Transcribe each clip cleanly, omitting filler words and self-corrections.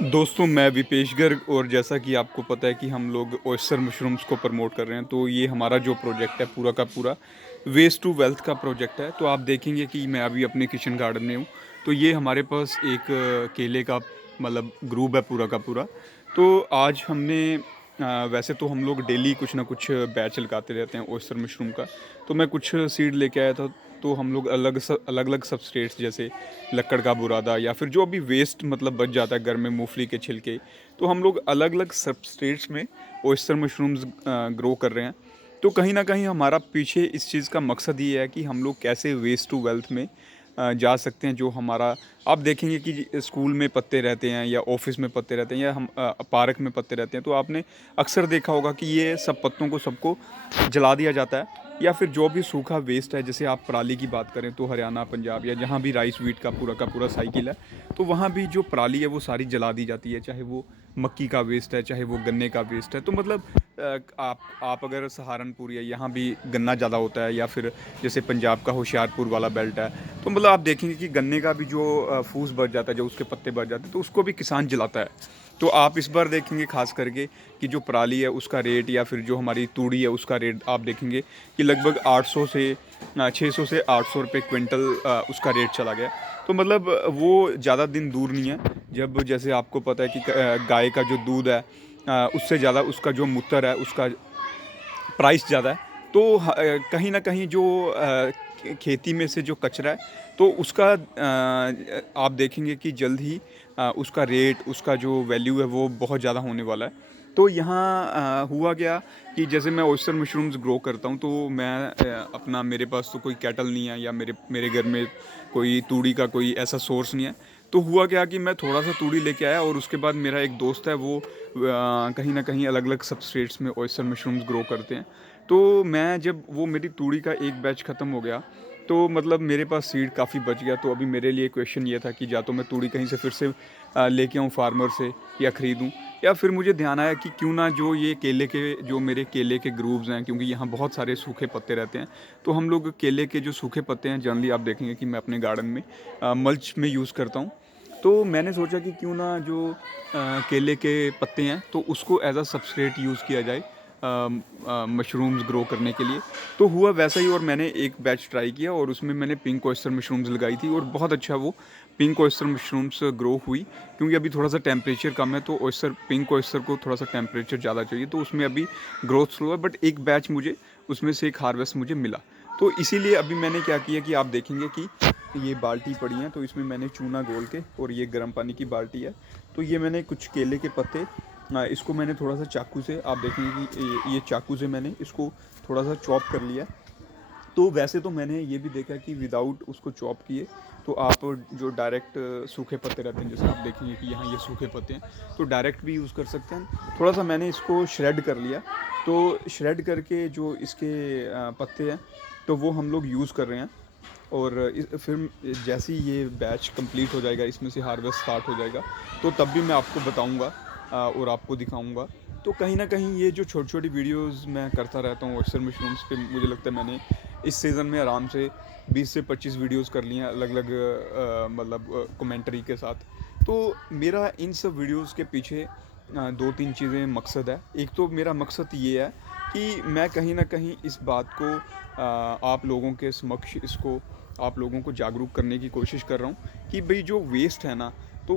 दोस्तों, मैं विपेश गर्ग और जैसा कि आपको पता है कि हम लोग ऑयस्टर मशरूम्स को प्रमोट कर रहे हैं, तो ये हमारा जो प्रोजेक्ट है पूरा का पूरा वेस्ट टू वेल्थ का प्रोजेक्ट है। तो आप देखेंगे कि मैं अभी अपने किचन गार्डन में हूँ, तो ये हमारे पास एक केले का मतलब ग्रुप है पूरा का पूरा। तो आज हमने वैसे तो हम लोग डेली कुछ ना कुछ बैच लगाते रहते हैं ऑयस्टर मशरूम का। तो मैं कुछ सीड लेके आया था, तो हम लोग अलग अलग सबस्ट्रेट्स जैसे लकड़ का बुरादा या फिर जो भी वेस्ट मतलब बच जाता है घर में, मूंगफली के छिलके, तो हम लोग अलग अलग सबस्ट्रेट्स में ऑयस्टर मशरूम्स ग्रो कर रहे हैं। तो कहीं ना कहीं हमारा पीछे इस चीज़ का मकसद ये है कि हम लोग कैसे वेस्ट टू वेल्थ में जा सकते हैं। जो हमारा आप देखेंगे कि स्कूल में पत्ते रहते हैं या ऑफिस में पत्ते रहते हैं या हम पार्क में पत्ते रहते हैं, तो आपने अक्सर देखा होगा कि ये सब पत्तों को सबको जला दिया जाता है। या फिर जो भी सूखा वेस्ट है, जैसे आप पराली की बात करें तो हरियाणा, पंजाब या जहाँ भी राइस व्हीट का पूरा साइकिल है, तो वहाँ भी जो पराली है वो सारी जला दी जाती है। चाहे वो मक्की का वेस्ट है, चाहे वो गन्ने का वेस्ट है। तो मतलब आप अगर सहारनपुर या यहाँ भी गन्ना ज़्यादा होता है, या फिर जैसे पंजाब का होशियारपुर वाला बेल्ट है, तो मतलब आप देखेंगे कि गन्ने का भी जो फूस बच जाता है, जो उसके पत्ते बच जाते हैं, तो उसको भी किसान जलाता है। तो आप इस बार देखेंगे खास करके कि जो पराली है उसका रेट, या फिर जो हमारी तूड़ी है उसका रेट आप देखेंगे कि लगभग 800 से 600 से 800 रुपये क्विंटल उसका रेट चला गया। तो मतलब वो ज़्यादा दिन दूर नहीं है जब, जैसे आपको पता है कि गाय का जो दूध है उससे ज़्यादा उसका जो मूत्र है उसका प्राइस ज़्यादा है। तो कहीं न कहीं जो खेती में से जो कचरा है, तो उसका आप देखेंगे कि जल्द ही उसका रेट, उसका जो वैल्यू है वो बहुत ज़्यादा होने वाला है। तो यहाँ हुआ क्या कि जैसे मैं ऑयस्टर मशरूम्स ग्रो करता हूँ, तो मैं अपना, मेरे पास तो कोई कैटल नहीं है या मेरे मेरे घर में कोई तूड़ी का कोई ऐसा सोर्स नहीं है। तो हुआ क्या कि मैं थोड़ा-सा तूड़ी लेके आया, और उसके बाद मेरा एक दोस्त है, वो कहीं न कहीं अलग-अलग सबस्ट्रेट्स में ऑयस्टर मशरूम्स ग्रो करते हैं। तो मैं जब वो मेरी तूड़ी का एक बैच ख़त्म हो गया, तो मतलब मेरे पास सीड काफ़ी बच गया। तो अभी मेरे लिए क्वेश्चन ये था कि या तो मैं तूड़ी कहीं से फिर से लेके आऊँ फार्मर से, या ख़रीदूँ, या फिर मुझे ध्यान आया कि क्यों ना जो ये केले के, जो मेरे केले के ग्रूव्स हैं, क्योंकि यहाँ बहुत सारे सूखे पत्ते रहते हैं, तो हम लोग केले के जो सूखे पत्ते हैं जनरली आप देखेंगे कि मैं अपने गार्डन में मल्च में यूज़ करता हूँ। तो मैंने सोचा कि क्यों ना जो केले के पत्ते हैं, तो उसको एज अ सबस्ट्रेट यूज़ किया जाए मशरूम्स ग्रो करने के लिए। तो हुआ वैसा ही, और मैंने एक बैच ट्राई किया और उसमें मैंने पिंक ऑयस्टर मशरूम्स लगाई थी, और बहुत अच्छा वो पिंक ऑयस्टर मशरूम्स ग्रो हुई। क्योंकि अभी थोड़ा सा टेम्परेचर कम है, तो ऑयस्टर, पिंक ऑयस्टर को थोड़ा सा टेम्परेचर ज़्यादा चाहिए, तो उसमें अभी ग्रोथ स्लो है, बट एक बैच मुझे उसमें से एक हार्वेस्ट मुझे मिला। तो इसीलिए अभी मैंने क्या किया कि आप देखेंगे कि ये बाल्टी पड़ी है, तो इसमें मैंने चूना घोल के, और ये गर्म पानी की बाल्टी है, तो ये मैंने कुछ केले के पत्ते, इसको मैंने थोड़ा सा चाकू से, आप देखेंगे कि ये चाकू से मैंने इसको थोड़ा सा चॉप कर लिया। तो वैसे तो मैंने ये भी देखा कि विदाउट उसको चॉप किए, तो आप जो डायरेक्ट सूखे पत्ते रहते हैं, जैसे आप देखेंगे कि यहाँ ये सूखे पत्ते हैं, तो डायरेक्ट भी यूज़ कर सकते हैं। थोड़ा सा मैंने इसको श्रेड कर लिया, तो श्रेड करके जो इसके पत्ते हैं, तो वो हम लोग यूज़ कर रहे हैं। और फिर जैसे ही ये बैच कंप्लीट हो जाएगा, इसमें से हार्वेस्ट स्टार्ट हो जाएगा, तो तब भी मैं आपको बताऊंगा और आपको दिखाऊंगा। तो कहीं ना कहीं ये जो छोटी छोटी वीडियोस मैं करता रहता हूँ ऑयस्टर मशरूम्स पे, मुझे लगता है मैंने इस सीज़न में आराम से 20 से 25 वीडियोस कर लिए हैं, अलग अलग मतलब कमेंट्री के साथ। तो मेरा इन सब वीडियोस के पीछे दो तीन चीज़ें मकसद है। एक तो मेरा मकसद ये है कि मैं कहीं ना कहीं इस बात को आप लोगों के समक्ष, इसको आप लोगों को जागरूक करने की कोशिश कर रहा हूँ कि भाई जो वेस्ट है ना, तो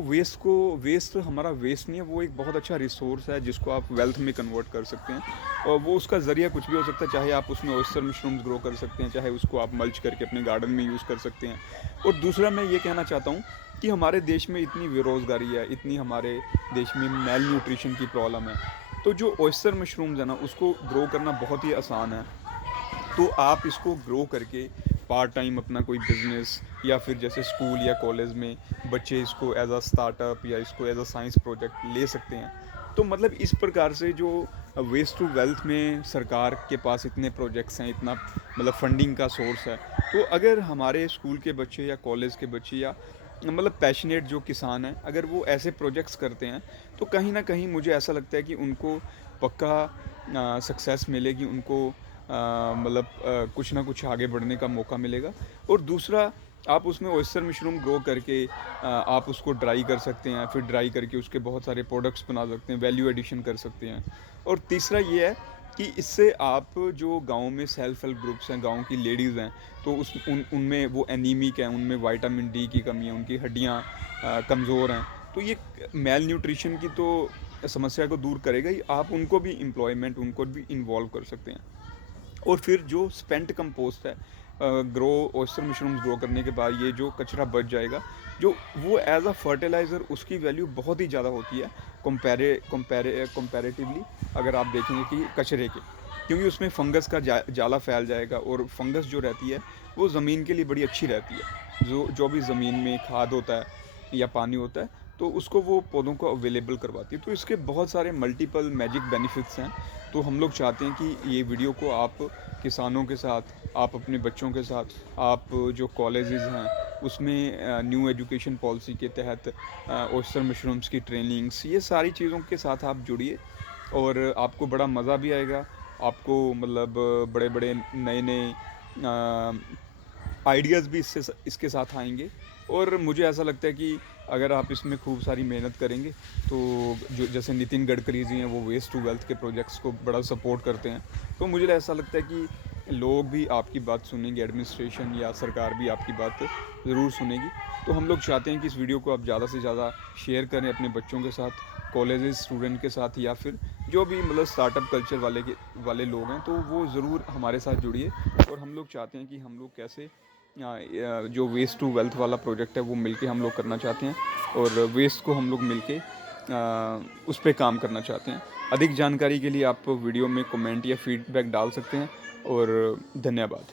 वेस्ट हमारा वेस्ट नहीं है, वो एक बहुत अच्छा रिसोर्स है जिसको आप वेल्थ में कन्वर्ट कर सकते हैं। और वो उसका ज़रिया कुछ भी हो सकता है, चाहे आप उसमें ऑयस्टर मशरूम्स ग्रो कर सकते हैं, चाहे उसको आप मल्च करके अपने गार्डन में यूज़ कर सकते हैं। और दूसरा मैं ये कहना चाहता हूँ कि हमारे देश में इतनी बेरोज़गारी है, इतनी हमारे देश में मेल न्यूट्रिशन की प्रॉब्लम है, तो जो ऑयस्टर मशरूम्स है ना, उसको ग्रो करना बहुत ही आसान है। तो आप इसको ग्रो करके पार्ट टाइम अपना कोई बिजनेस, या फिर जैसे स्कूल या कॉलेज में बच्चे इसको एज अ स्टार्टअप या इसको एज अ साइंस प्रोजेक्ट ले सकते हैं। तो मतलब इस प्रकार से जो वेस्ट टू वेल्थ में सरकार के पास इतने प्रोजेक्ट्स हैं, इतना मतलब फंडिंग का सोर्स है, तो अगर हमारे स्कूल के बच्चे या कॉलेज के बच्चे या मतलब पैशनेट जो किसान हैं, अगर वो ऐसे प्रोजेक्ट्स करते हैं, तो कहीं ना कहीं मुझे ऐसा लगता है कि उनको पक्का सक्सेस मिलेगी, उनको मतलब कुछ ना कुछ आगे बढ़ने का मौका मिलेगा। और दूसरा आप उसमें ऑयस्टर मशरूम ग्रो करके आप उसको ड्राई कर सकते हैं, फिर ड्राई करके उसके बहुत सारे प्रोडक्ट्स बना सकते हैं, वैल्यू एडिशन कर सकते हैं। और तीसरा ये है कि इससे आप जो गाँव में सेल्फ हेल्प ग्रुप्स हैं, गाँव की लेडीज़ हैं, तो उनमें वो एनीमिक हैं, उनमें विटामिन डी की कमी है, उनकी हड्डियाँ कमज़ोर हैं, तो ये मेल न्यूट्रिशन की तो समस्या को दूर करेगा ही, आप उनको भी एम्प्लॉयमेंट, उनको भी इन्वॉल्व कर सकते हैं। और फिर जो स्पेंट कंपोस्ट है, ग्रो ऑयस्टर मशरूम्स ग्रो करने के बाद ये जो कचरा बच जाएगा, जो वो एज अ फर्टिलाइज़र उसकी वैल्यू बहुत ही ज़्यादा होती है कंपैरेटिवली, अगर आप देखेंगे कि कचरे के, क्योंकि उसमें फंगस का जाला फैल जाएगा, और फंगस जो रहती है वो ज़मीन के लिए बड़ी अच्छी रहती है। जो जो भी ज़मीन में खाद होता है या पानी होता है, तो उसको वो पौधों को अवेलेबल करवाती है। तो इसके बहुत सारे मल्टीपल मैजिक बेनिफिट्स हैं। तो हम लोग चाहते हैं कि ये वीडियो को आप किसानों के साथ, आप अपने बच्चों के साथ, आप जो कॉलेजेस हैं उसमें न्यू एजुकेशन पॉलिसी के तहत ऑयस्टर मशरूम्स की ट्रेनिंग्स, ये सारी चीज़ों के साथ आप जुड़िए, और आपको बड़ा मज़ा भी आएगा। आपको मतलब बड़े बड़े नए नए आइडियाज़ भी इसके साथ आएंगे। और मुझे ऐसा लगता है कि अगर आप इसमें खूब सारी मेहनत करेंगे, तो जो जैसे नितिन गडकरी जी हैं, वो वेस्ट टू वेल्थ के प्रोजेक्ट्स को बड़ा सपोर्ट करते हैं, तो मुझे ऐसा लगता है कि लोग भी आपकी बात सुनेंगे, एडमिनिस्ट्रेशन या सरकार भी आपकी बात ज़रूर सुनेगी। तो हम लोग चाहते हैं कि इस वीडियो को आप ज़्यादा से ज़्यादा शेयर करें अपने बच्चों के साथ, कॉलेजेस स्टूडेंट के साथ, या फिर जो भी मतलब स्टार्टअप कल्चर वाले लोग हैं, तो वो ज़रूर हमारे साथ जुड़िए। और हम लोग चाहते हैं कि हम लोग कैसे जो वेस्ट टू वेल्थ वाला प्रोजेक्ट है वो मिलके हम लोग करना चाहते हैं, और वेस्ट को हम लोग मिलके उस पे काम करना चाहते हैं। अधिक जानकारी के लिए आप वीडियो में कमेंट या फीडबैक डाल सकते हैं, और धन्यवाद।